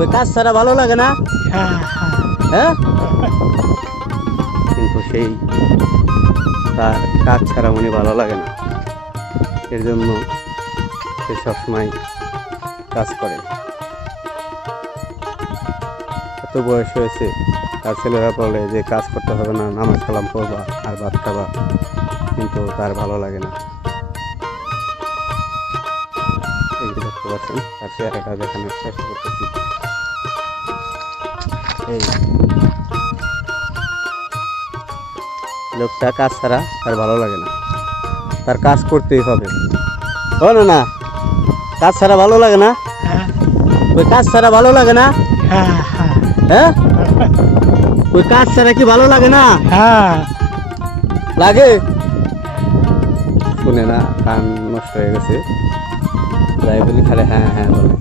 ওই কাজ ছাড়া ভালো লাগে না? হ্যাঁ, কিন্তু সেই তার কাজ ছাড়া উনি ভালো লাগে না, এর জন্য সে সবসময় কাজ করে। এত বয়স হয়েছে, তার ছেলেরা বলে যে কাজ করতে হবে না, নামাজ কালাম পড়বা আর ভাত খাবা, কিন্তু তার ভালো লাগে না। এই যে দেখতে পাচ্ছেন, তার চেহারাটা দেখানোর চেষ্টা করতেছি। এই লোকটা কাজ ছাড়া তার ভালো লাগে না, তার কাজ করতেই হবে। বলো না, কাজ ছাড়া ভালো লাগে না? ওই কাজ ছাড়া ভালো লাগে না? হ্যাঁ, ওই কাজ ছাড়া কি ভালো লাগে না? লাগে। শুনে না, কান নষ্ট হয়ে গেছে, যাই বলি খালি হ্যাঁ হ্যাঁ বলে।